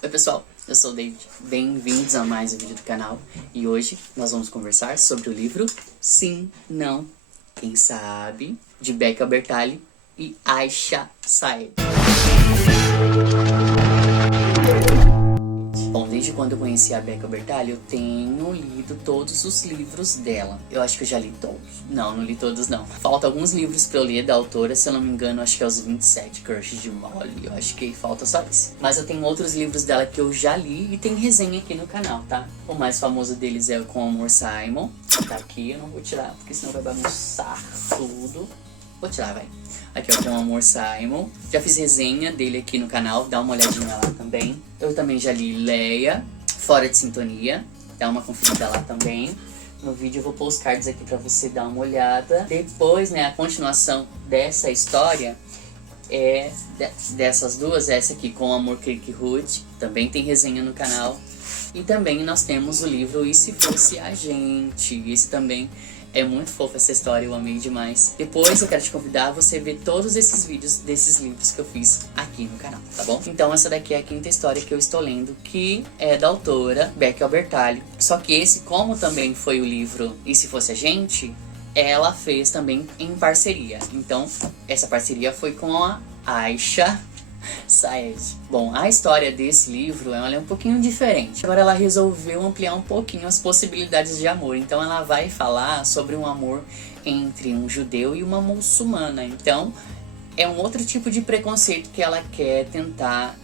Oi pessoal, eu sou o David, bem-vindos a mais um vídeo do canal. E hoje nós vamos conversar sobre o livro Sim, Não, Quem Sabe, de Becca Bertalli e Aisha Saed. Bom, desde quando eu conheci a Becca Bertalli, eu tenho lido todos os livros dela. Eu acho que eu já li todos. Não li todos não. Falta alguns livros pra eu ler da autora, se eu não me engano, acho que é os 27 Crush de Molly. Eu acho que falta só esse. Mas eu tenho outros livros dela que eu já li e tem resenha aqui no canal, tá? O mais famoso deles é o Com Amor, Simon. Tá aqui, eu não vou tirar, porque senão vai bagunçar tudo. Vou tirar, vai. Aqui é o Com Amor, Simon. Já fiz resenha dele aqui no canal, dá uma olhadinha lá também. Eu também já li Leia, Fora de Sintonia. Dá uma conferida lá também. No vídeo eu vou pôr os cards aqui pra você dar uma olhada. Depois, né, a continuação dessa história é dessas duas. Essa aqui, Com Amor, Kirkwood. Também tem resenha no canal. E também nós temos o livro E Se Fosse a Gente. Esse também é muito fofo, essa história, eu amei demais. Depois eu quero te convidar a você ver todos esses vídeos desses livros que eu fiz aqui no canal, tá bom? Então essa daqui é a quinta história que eu estou lendo, que é da autora Becca Bertalli. Só que esse, como também foi o livro E Se Fosse a Gente, ela fez também em parceria. Então essa parceria foi com a Aisha Saed. Bom, a história desse livro ela é um pouquinho diferente. Agora ela resolveu ampliar um pouquinho as possibilidades de amor. Então ela vai falar sobre um amor entre um judeu e uma muçulmana. Então é um outro tipo de preconceito que ela quer tentar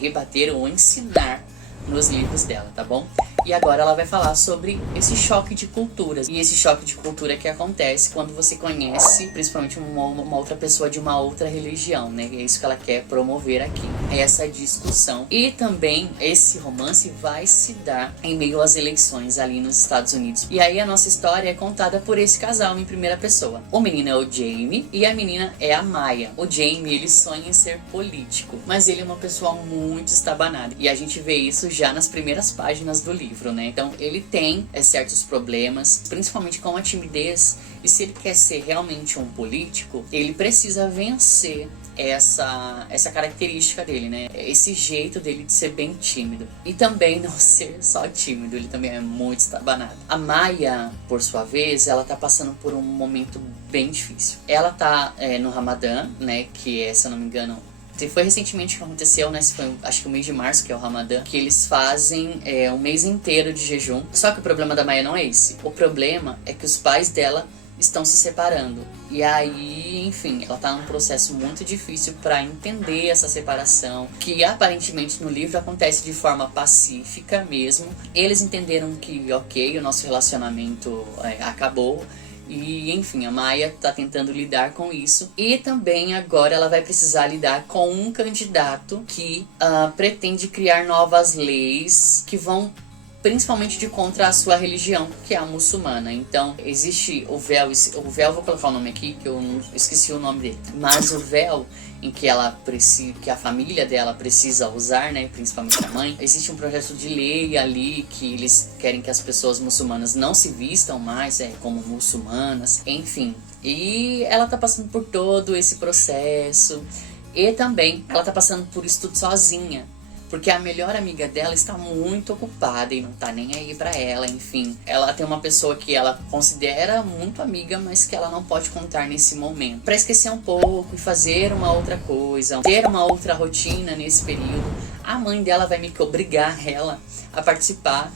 rebater ou ensinar nos livros dela, tá bom? E agora ela vai falar sobre esse choque de culturas. E esse choque de cultura que acontece quando você conhece, principalmente uma outra pessoa de uma outra religião, né? É isso que ela quer promover aqui, essa discussão. E também esse romance vai se dar em meio às eleições ali nos Estados Unidos. E aí a nossa história é contada por esse casal em primeira pessoa. O menino é o Jamie e a menina é a Maya. O Jamie, ele sonha em ser político, mas ele é uma pessoa muito estabanada. E a gente vê isso já nas primeiras páginas do livro. Né? Então ele tem certos problemas, principalmente com a timidez, e se ele quer ser realmente um político, ele precisa vencer essa característica dele, né? Esse jeito dele de ser bem tímido. E também não ser só tímido, ele também é muito estabanado. A Maya, por sua vez, ela tá passando por um momento bem difícil. Ela tá no Ramadã, né? Que é, se eu não me engano, foi recentemente que aconteceu, né? Foi, acho que o mês de março, que é o Ramadã, que eles fazem um mês inteiro de jejum. Só que o problema da Maya não é esse. O problema é que os pais dela estão se separando. E aí, enfim, ela tá num processo muito difícil para entender essa separação, que aparentemente no livro acontece de forma pacífica mesmo. Eles entenderam que, ok, o nosso relacionamento acabou. E, enfim, a Maya tá tentando lidar com isso. E também agora ela vai precisar lidar com um candidato que pretende criar novas leis que vão principalmente de contra a sua religião, que é a muçulmana. Então, existe o véu, vou colocar o nome aqui, que eu esqueci o nome dele. Mas o véu em que que a família dela precisa usar, né, principalmente a mãe, existe um projeto de lei ali que eles querem que as pessoas muçulmanas não se vistam mais como muçulmanas, enfim. E ela tá passando por todo esse processo. E também ela tá passando por isso tudo sozinha, porque a melhor amiga dela está muito ocupada e não tá nem aí pra ela, enfim. Ela tem uma pessoa que ela considera muito amiga, mas que ela não pode contar nesse momento. Pra esquecer um pouco e fazer uma outra coisa, ter uma outra rotina nesse período, a mãe dela vai meio que obrigar ela a participar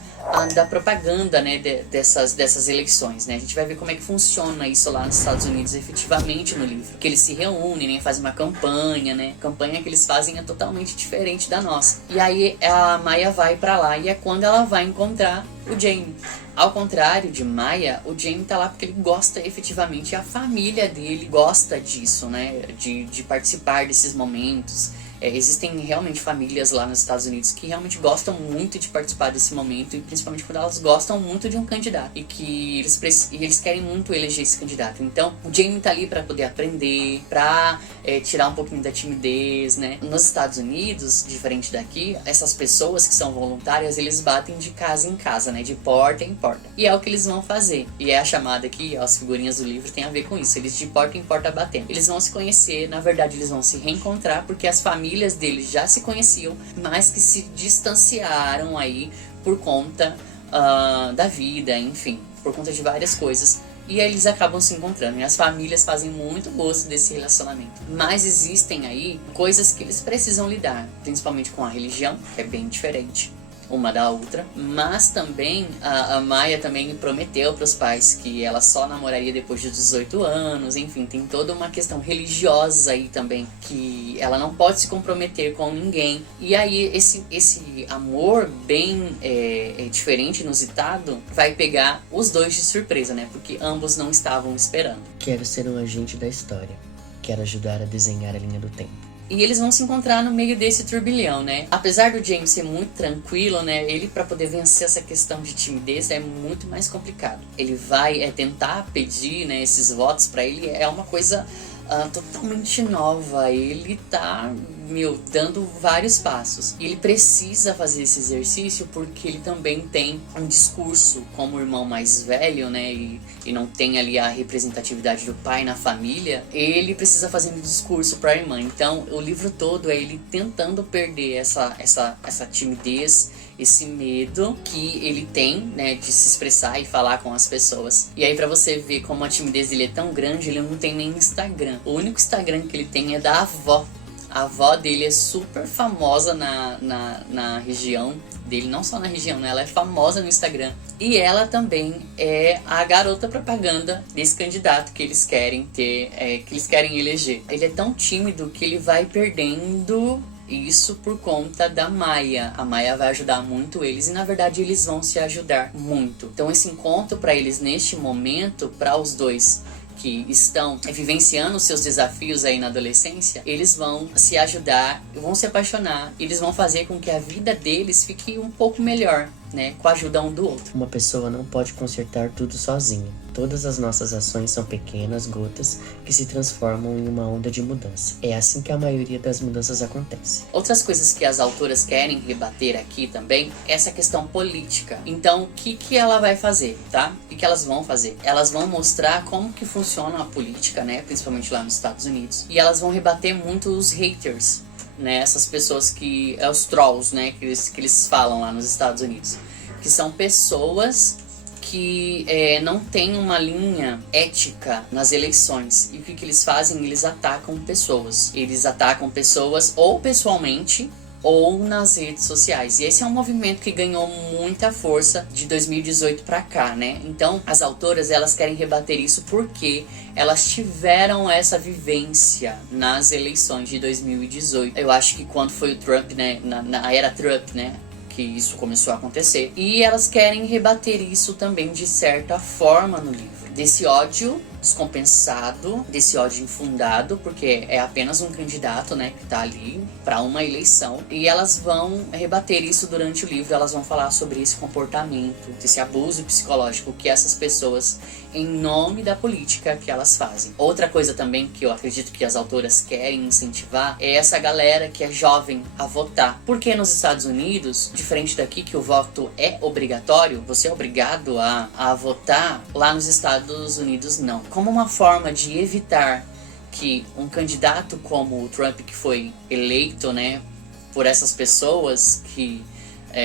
da propaganda, né, dessas eleições, né? A gente vai ver como é que funciona isso lá nos Estados Unidos efetivamente no livro. Que eles se reúnem, né, fazem uma campanha, né? A campanha que eles fazem é totalmente diferente da nossa. E aí a Maya vai pra lá e é quando ela vai encontrar o Jamie. Ao contrário de Maya, o Jamie tá lá porque ele gosta efetivamente, a família dele gosta disso, né? De participar desses momentos. Existem realmente famílias lá nos Estados Unidos que realmente gostam muito de participar desse momento, e principalmente quando elas gostam muito de um candidato e que eles querem muito eleger esse candidato. Então o Jamie tá ali para poder aprender, para tirar um pouquinho da timidez, né? Nos Estados Unidos, diferente daqui, essas pessoas que são voluntárias, eles batem de casa em casa, né? De porta em porta. E é o que eles vão fazer. E é a chamada aqui, as figurinhas do livro tem a ver com isso. Eles de porta em porta batendo. Eles vão se conhecer, na verdade eles vão se reencontrar, porque as famílias famílias deles já se conheciam, mas que se distanciaram aí por conta da vida, enfim, por conta de várias coisas. E aí eles acabam se encontrando. E as famílias fazem muito gosto desse relacionamento. Mas existem aí coisas que eles precisam lidar, principalmente com a religião, que é bem diferente uma da outra. Mas também a Maya também prometeu para os pais que ela só namoraria depois de 18 anos. Enfim, tem toda uma questão religiosa aí também, que ela não pode se comprometer com ninguém. E aí esse amor bem diferente, inusitado, vai pegar os dois de surpresa, né? Porque ambos não estavam esperando. Quero ser um agente da história. Quero ajudar a desenhar a linha do tempo. E eles vão se encontrar no meio desse turbilhão, né? Apesar do James ser muito tranquilo, né? Ele, para poder vencer essa questão de timidez, é muito mais complicado. Ele vai tentar pedir, né, esses votos para ele, é uma coisa totalmente nova. Ele tá, dando vários passos. E ele precisa fazer esse exercício porque ele também tem um discurso como o irmão mais velho, né? E não tem ali a representatividade do pai na família. Ele precisa fazer um discurso para a irmã. Então, o livro todo é ele tentando perder essa timidez, esse medo que ele tem, né, de se expressar e falar com as pessoas. E aí, pra você ver como a timidez dele é tão grande, ele não tem nem Instagram. O único Instagram que ele tem é da avó. A avó dele é super famosa na região dele, não só na região, né? Ela é famosa no Instagram. E ela também é a garota propaganda desse candidato que eles querem ter, que eles querem eleger. Ele é tão tímido que ele vai perdendo isso por conta da Maya. A Maya vai ajudar muito eles e, na verdade, eles vão se ajudar muito. Então, esse encontro para eles neste momento, para os dois que estão vivenciando seus desafios aí na adolescência, eles vão se ajudar, vão se apaixonar, eles vão fazer com que a vida deles fique um pouco melhor, né, com a ajuda um do outro. Uma pessoa não pode consertar tudo sozinha. Todas as nossas ações são pequenas gotas que se transformam em uma onda de mudança. É assim que a maioria das mudanças acontece. Outras coisas que as autoras querem rebater aqui também é essa questão política. Então, o que ela vai fazer, tá? O que elas vão fazer? Elas vão mostrar como que funciona a política, né? Principalmente lá nos Estados Unidos. E elas vão rebater muito os haters, né? Essas pessoas que... os trolls, né? Que eles falam lá nos Estados Unidos. Que são pessoas que não tem uma linha ética nas eleições. E o que eles fazem? Eles atacam pessoas. Eles atacam pessoas ou pessoalmente ou nas redes sociais. E esse é um movimento que ganhou muita força de 2018 pra cá, né? Então, as autoras, elas querem rebater isso porque elas tiveram essa vivência nas eleições de 2018. Eu acho que quando foi o Trump, né? Na era Trump, né? Que isso começou a acontecer. E elas querem rebater isso também de certa forma no livro. Desse ódio descompensado, desse ódio infundado, porque é apenas um candidato, né, que tá ali para uma eleição. E elas vão rebater isso durante o livro. Elas vão falar sobre esse comportamento, desse abuso psicológico que essas pessoas, em nome da política, que elas fazem. Outra coisa também que eu acredito que as autoras querem incentivar é essa galera que é jovem a votar. Porque nos Estados Unidos, diferente daqui que o voto é obrigatório, você é obrigado a votar, lá nos Estados Unidos não. Como uma forma de evitar que um candidato como o Trump, que foi eleito, né, por essas pessoas que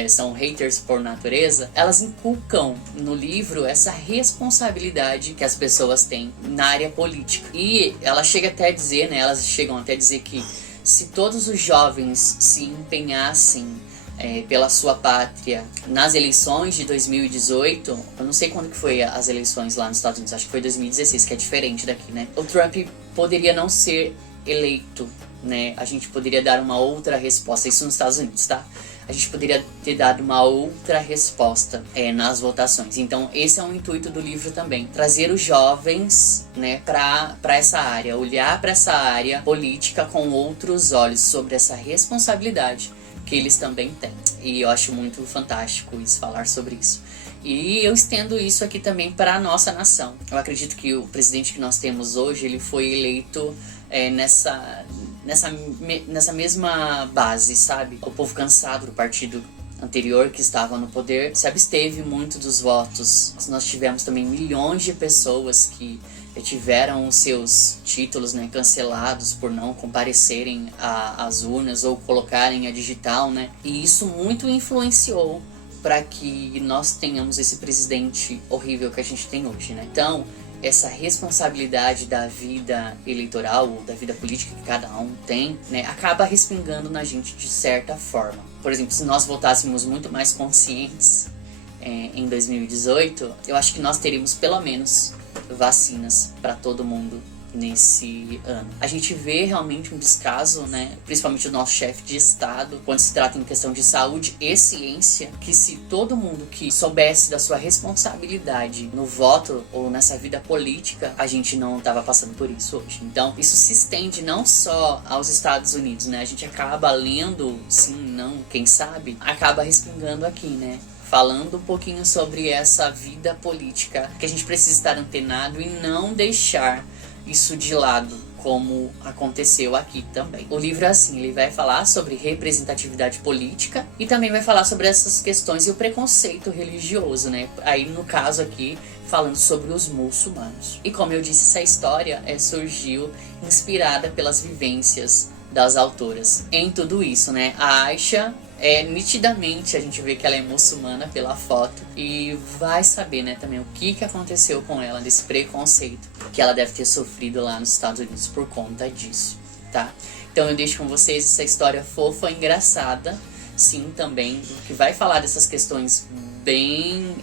são haters por natureza, elas inculcam no livro essa responsabilidade que as pessoas têm na área política. E ela chega até a dizer, né, elas chegam até a dizer que se todos os jovens se empenhassem pela sua pátria nas eleições de 2018, eu não sei quando que foi as eleições lá nos Estados Unidos, acho que foi 2016, que é diferente daqui, né? O Trump poderia não ser eleito, né? A gente poderia dar uma outra resposta, isso nos Estados Unidos, tá? A gente poderia ter dado uma outra resposta nas votações. Então, esse é o intuito do livro também. Trazer os jovens, né, para essa área. Olhar para essa área política com outros olhos, sobre essa responsabilidade que eles também têm. E eu acho muito fantástico isso, falar sobre isso. E eu estendo isso aqui também para a nossa nação. Eu acredito que o presidente que nós temos hoje, ele foi eleito nessa mesma base, sabe? O povo cansado do partido anterior que estava no poder se absteve muito dos votos. Nós tivemos também milhões de pessoas que tiveram os seus títulos, né, cancelados por não comparecerem às urnas ou colocarem a digital, né? E isso muito influenciou para que nós tenhamos esse presidente horrível que a gente tem hoje, né? Então, essa responsabilidade da vida eleitoral, ou da vida política que cada um tem, né, acaba respingando na gente de certa forma. Por exemplo, se nós votássemos muito mais conscientes em 2018, eu acho que nós teríamos pelo menos vacinas para todo mundo nesse ano. A gente vê realmente um descaso, né, principalmente do nosso chefe de estado, quando se trata em questão de saúde e ciência, que se todo mundo que soubesse da sua responsabilidade no voto ou nessa vida política, a gente não estava passando por isso hoje. Então, isso se estende não só aos Estados Unidos, né, a gente acaba lendo, sim, não, quem sabe, acaba respingando aqui, né, falando um pouquinho sobre essa vida política, que a gente precisa estar antenado e não deixar isso de lado, como aconteceu aqui também. O livro é assim, ele vai falar sobre representatividade política e também vai falar sobre essas questões e o preconceito religioso, né? Aí, no caso aqui, falando sobre os muçulmanos. E como eu disse, essa história surgiu inspirada pelas vivências das autoras em tudo isso, né? A Aisha, nitidamente a gente vê que ela é muçulmana pela foto e vai saber, né, também o que aconteceu com ela, desse preconceito que ela deve ter sofrido lá nos Estados Unidos por conta disso, tá? Então eu deixo com vocês essa história fofa, engraçada, sim, também, que vai falar dessas questões bem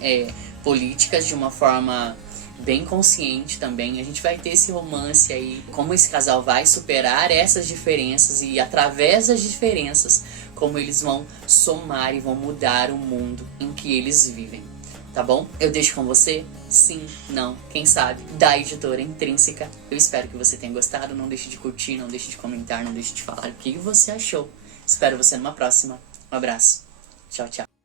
políticas de uma forma bem consciente também. A gente vai ter esse romance aí, como esse casal vai superar essas diferenças e através das diferenças, como eles vão somar e vão mudar o mundo em que eles vivem, tá bom? Eu deixo com você, sim, não, quem sabe, da editora Intrínseca. Eu espero que você tenha gostado, não deixe de curtir, não deixe de comentar, não deixe de falar o que você achou. Espero você numa próxima. Um abraço, tchau, tchau.